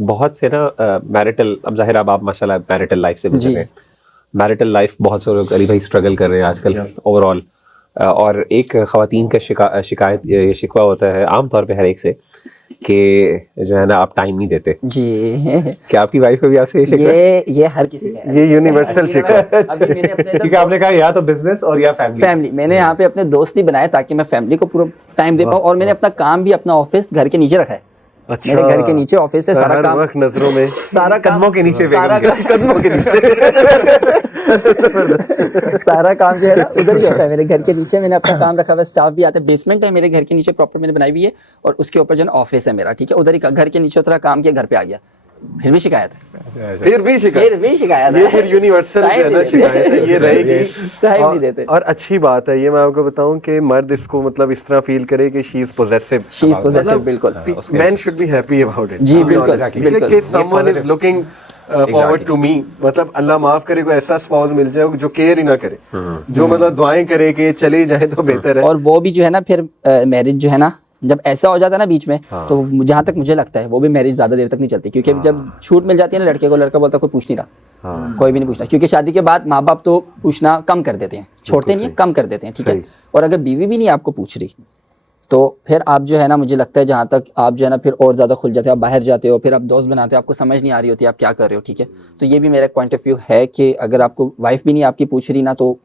बहुत से ना मैरिटल, अब जाहिर आप माशाल्लाह मैरिटल लाइफ से गुजर रहे हैं, मैरिटल लाइफ बहुत से लोग अली भाई स्ट्रगल कर रहे हैं आजकल ओवरऑल, और एक ख़वातीन का शिकायत ये शिकवा होता है आमतौर पे हर एक से कि जो है ना आप टाइम नहीं देते जी। क्या आपकी वाइफ को भी आपसे ये शिकवा है? ये हर किसी का है। ये यूनिवर्सल शिकवा है। अभी मैंने अपने क्योंकि आपने कहा या तो बिजनेस और या फैमिली। मैंने यहाँ पे अपने दोस्त ही बनाए ताकि मैं फैमिली को पूरा टाइम दे पाऊँ, और मैंने अपना काम भी अपना ऑफिस घर के नीचे रखा है। अच्छा, मेरे घर के नीचे ऑफिस है, सारा हर काम वक्त नजरों में, सारा कदमों के नीचे, सारा बेगम के कदमों के नीचे सारा काम जो है ना उधर ही होता है मेरे घर के नीचे। मैंने अपना काम रखा हुआ है, स्टाफ भी आता है, बेसमेंट है मेरे घर के नीचे प्रॉपर मैंने बनाई हुई है, और उसके ऊपर जो है ऑफिस है मेरा, ठीक है, उधर ही घर के नीचे उतरा, काम किया, घर पे आ गया, फिर भी शिकायत है, फिर भी शिकायत है। ये फिर यूनिवर्सल जो है ना शिकायत है, ये रहेगी। टाइम नहीं देते। और अच्छी बात है ये, मैं आपको बताऊं कि मर्द इसको मतलब इस तरह फील करे कि शी इज पोजेसिव, बिल्कुल man should be happy about it. जी बिल्कुल बिल्कुल। कि someone is looking forward to me, मतलब अल्लाह माफ करे कोई ऐसा स्पाउस मिल जाए जो केयर ही ना करे, जो मतलब दुआएं करे कि चले जाए तो बेहतर है। और वो भी जो है ना फिर मैरिज जो है ना जब ऐसा हो जाता है ना बीच में, तो जहाँ तक मुझे लगता है वो भी मैरिज ज्यादा देर तक नहीं चलती, क्योंकि जब छूट मिल जाती है ना लड़के को, लड़का बोलता है कोई पूछ नहीं रहा, कोई भी नहीं पूछना, क्योंकि शादी के बाद माँ बाप तो पूछना कम कर देते हैं, छोड़ते नहीं है, कम कर देते हैं, ठीक है। और अगर बीवी भी नहीं आपको पूछ रही तो फिर आप जो है ना, मुझे लगता है जहाँ तक आप जो है ना फिर और ज़्यादा खुल जाते हो, आप बाहर जाते हो, फिर आप दोस्त बनाते हो, आपको समझ नहीं आ रही होती आप क्या कर रहे हो, ठीक है। तो ये भी मेरा पॉइंट ऑफ व्यू है कि अगर आपको वाइफ भी नहीं आपकी पूछ रही ना, तो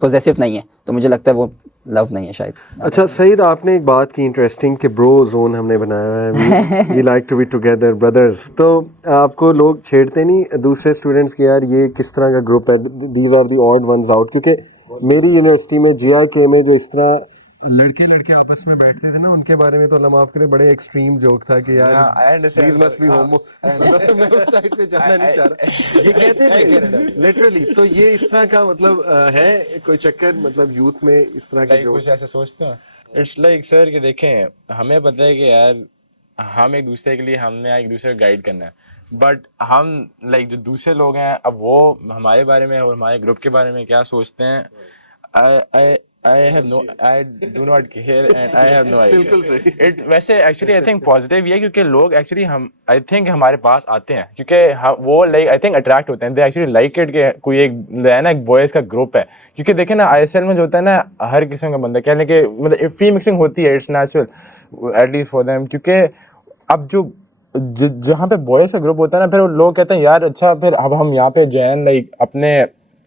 पॉजेसिव नहीं है, तो मुझे लगता है वो लव नहीं है शायद। अच्छा सईद, आपने एक बात की इंटरेस्टिंग कि ब्रो जोन हमने बनाया है, we like to be together brothers, तो आपको लोग छेड़ते नहीं दूसरे स्टूडेंट्स के, यार ये किस तरह का ग्रुप है, these are the odd ones out? क्योंकि मेरी यूनिवर्सिटी में GRK में जो इस तरह लड़के आपस में बैठते थे ना, उनके बारे में तो अल्लाह माफ करे बड़े एक्सट्रीम जोक था कि यार दीज मस्ट बी होमो। मैं उस साइड पे जाना नहीं चाह रहा, ये कहते थे लिटरली। तो ये इस तरह का मतलब है कोई चक्कर, मतलब यूथ में इस तरह के जोक? कुछ ऐसे सोचते हैं, इट्स लाइक सर कि देखें हमें पता है कि यार हम एक दूसरे के लिए, हमने एक दूसरे को गाइड करना है, बट हम लाइक जो दूसरे लोग हैं अब वो हमारे बारे में और हमारे ग्रुप के बारे में क्या सोचते हैं, I do not care and I have no idea। बिल्कुल सही। It वैसे actually I think positive ये है क्योंकि लोग actually I think हमारे पास आते हैं क्योंकि वो like I think attract होते हैं, they actually like it कि कोई एक है ना एक boys का ग्रुप है, क्योंकि देखें ना ISL में जो होता है ना हर किस्म का बंदा, कहने के मतलब फ्री मिक्सिंग होती है, it's natural at least for them, क्योंकि अब जो जहाँ पे बॉयज़ का ग्रुप होता है ना, फिर लोग कहते हैं यार अच्छा फिर अब हम यहाँ पे जैन लाइक अपने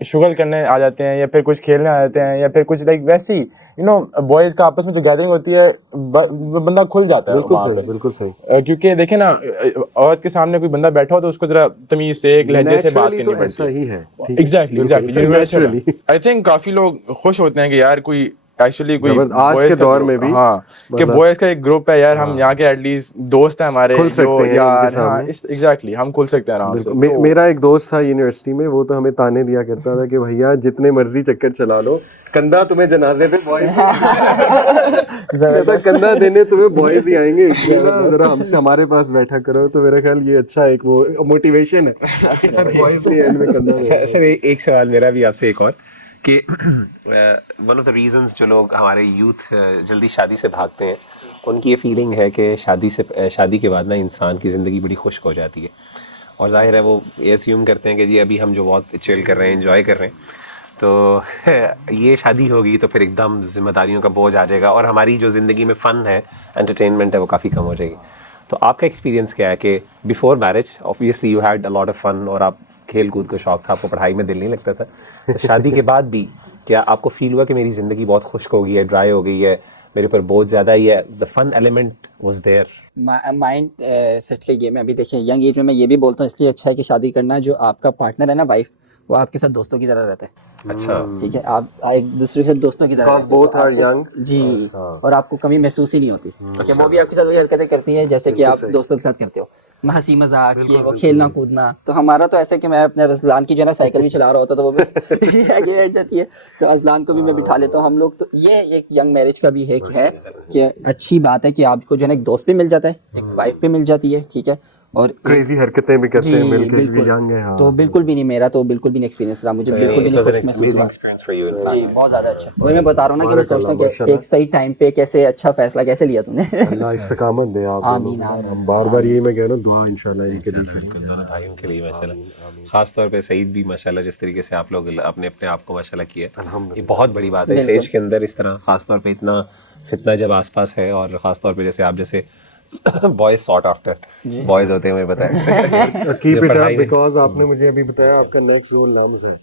शुगल करने आ जाते हैं, या फिर कुछ खेलने आ जाते हैं, या फिर कुछ लाइक वैसी बॉयज़ का आपस में जो गैदरिंग होती है बंदा खुल जाता है। बिल्कुल सही। क्योंकि देखें ना औरत के सामने कोई बंदा बैठा हो तो उसको जरा तमीज से एक लहजे से बात करनी पड़ती है। ऐसा ही है। एग्जैक्टली आई थिंक काफी लोग खुश होते हैं कि यार कोई एक्चुअली कोई आज के दौर में भी कि बॉयज का एक ग्रुप है यार, हम यहाँ के एटलीस्ट दोस्त हैं हमारे, खुल सकते हैं यार एग्जैक्टली हम खुल सकते हैं आराम से। मेरा एक दोस्त था यूनिवर्सिटी में, वो तो हमें ताने दिया करता था कि भैया जितने मर्जी चक्कर चला लो, कंधा तुम्हें जनाजे पे बॉयज कंधा देने तुम्हें बॉयज ही आएंगे, जरा हमसे हमारे पास बैठा करो। तो मेरा ख्याल ये अच्छा एक वो मोटिवेशन है। सर एक सवाल मेरा भी आपसे एक और कि वन ऑफ द रीजंस जो लोग हमारे यूथ जल्दी शादी से भागते हैं, उनकी ये फीलिंग है कि शादी के बाद ना इंसान की ज़िंदगी बड़ी खुश्क हो जाती है, और जाहिर है वो ये अस्यूम करते हैं कि जी अभी हम जो बहुत चिल कर रहे हैं, एंजॉय कर रहे हैं, तो ये शादी होगी तो फिर एकदम जिम्मेदारियों का बोझ आ जाएगा और हमारी जो ज़िंदगी में फ़न है, एंटरटेनमेंट है, वो काफ़ी कम हो जाएगी। तो आपका एक्सपीरियंस क्या है कि before marriage obviously you had a lot of fun और आप खेल कूद का शौक था, आपको पढ़ाई में दिल नहीं लगता था, तो शादी के बाद भी क्या आपको फील हुआ कि मेरी ज़िंदगी बहुत खुश्क हो गई है, ड्राई हो गई है, मेरे पर बोझ ज़्यादा ही है, the fun element was there? Mindset के गेम है। अभी देखिए यंग एज में मैं ये भी बोलता हूँ इसलिए अच्छा है कि शादी करना, जो आपका पार्टनर है ना वाइफ, वो आपके साथ दोस्तों की तरह रहता है। अच्छा, ठीक है, आप एक दूसरे के साथ दोस्तों की तरह रहते हो, both तो are आपको- young। जी, और आपको कमी महसूस ही नहीं होती, ठीक है। वो भी आपके साथ वही हरकतें करती है जैसे कि आप दोस्तों के साथ करते हो, हंसी मजाक, ये वो खेलना कूदना। तो हमारा तो ऐसा कि मैं अपने अजलान की जो है ना साइकिल भी चला रहा होता तो वो भी आगे बैठ जाती है, तो अजलान को भी मैं बिठा लेता हूँ हम लोग। तो ये एक यंग मैरिज का भी है कि अच्छी बात है कि आपको जो है ना एक दोस्त भी मिल जाता है, एक वाइफ भी मिल जाती है, ठीक है। और क्रेजी हरकतें भी करते जी, हैं मिलके, भी बिल्कुल। यंग है। हाँ, तो बिल्कुल भी नहीं, मेरा तो बिल्कुल भी नहीं एक्सपीरियंस रहा, मुझे बिल्कुल भी नहीं खुश महसूस हुआ। experience for you in जी, बहुत ज़्यादा अच्छा। वही मैं बता रहा हूँ ना कि मैं सोचता हूँ कि माशाल्लाह। एक सही टाइम पे कैसे अच्छा फैसला कैसे लिया तूने। अल्लाह इस्तकामत दे आप दोनों आमीन, को। आमीन, हम बार-बार यही मैं कह रहा हूँ, दुआ इंशाल्लाह इनके लिए करें। बिल्कुल दोनों भाइयों के लिए माशाल्लाह, खास तौर पे सईद भी माशाल्लाह जिस तरीके से आप लोग अपने अपने आप को माशाल्लाह किया, ये बहुत बड़ी बात है इस एज के अंदर, इस तरह खास तौर पे इतना फितना जब आसपास है, और खास तौर पे जैसे आप जैसे बॉयज सॉट आफ्टर बॉयज होते हैं, मैं बताया कीप इट अप, बिकॉज आपने मुझे अभी बताया आपका नेक्स्ट जोन लम्स है,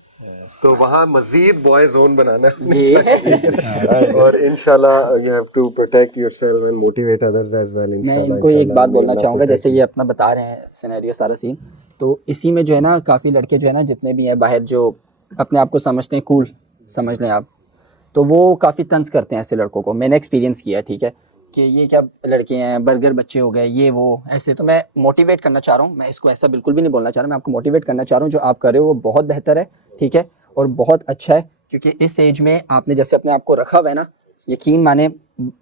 तो वहाँ मजीद बॉय जोन बनाना है अपने साथ। और इंशाल्लाह you have to protect yourself and motivate others as well. मैं इनको एक बात बोलना चाहूँगा, जैसे ये अपना बता रहे हैं सिनेरियो सारा सीन, तो इसी में जो है ना काफ़ी लड़के जो है ना जितने भी हैं बाहर जो अपने आप को समझते हैं कूल, समझ लें आप, तो वो काफ़ी तंज करते हैं ऐसे लड़कों को। मैंने एक्सपीरियंस किया है, ठीक है, कि ये क्या लड़के हैं, बर्गर बच्चे हो गए, ये वो ऐसे। तो मैं मोटिवेट करना चाह रहा हूँ, मैं इसको ऐसा बिल्कुल भी नहीं बोलना चाह रहा, मैं आपको मोटिवेट करना चाह रहा हूँ, जो आप कर रहे हो वो बहुत बेहतर है, ठीक है, और बहुत अच्छा है, क्योंकि इस एज में आपने जैसे अपने आप को रखा हुआ है ना, यकीन माने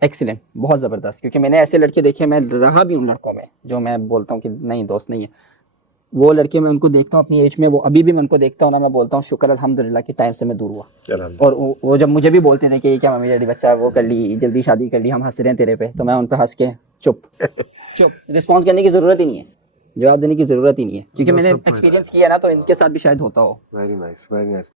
एक्सीलेंट, बहुत ज़बरदस्त। क्योंकि मैंने ऐसे लड़के देखे, मैं रहा भी उन लड़कों में जो मैं बोलता हूँ कि नहीं दोस्त नहीं है, वो लड़के मैं उनको देखता हूँ अपनी एज में, वो अभी भी मैं उनको देखता हूँ ना, मैं बोलता हूँ शुक्र अल्हम्दुलिल्लाह कि टाइम से मैं दूर हुआ। और वो जब मुझे भी बोलते थे कि ये क्या मम्मी डैडी बच्चा वो कर ली, जल्दी शादी कर ली, हम हंस रहे हैं तेरे पे, तो मैं उन पर हंस के चुप चुप, रिस्पॉन्स करने की ज़रूरत ही नहीं है, जवाब देने की ज़रूरत ही नहीं है, क्योंकि मैंने एक्सपीरियंस किया ना, तो इनके साथ भी शायद होता हो। Very nice, very nice.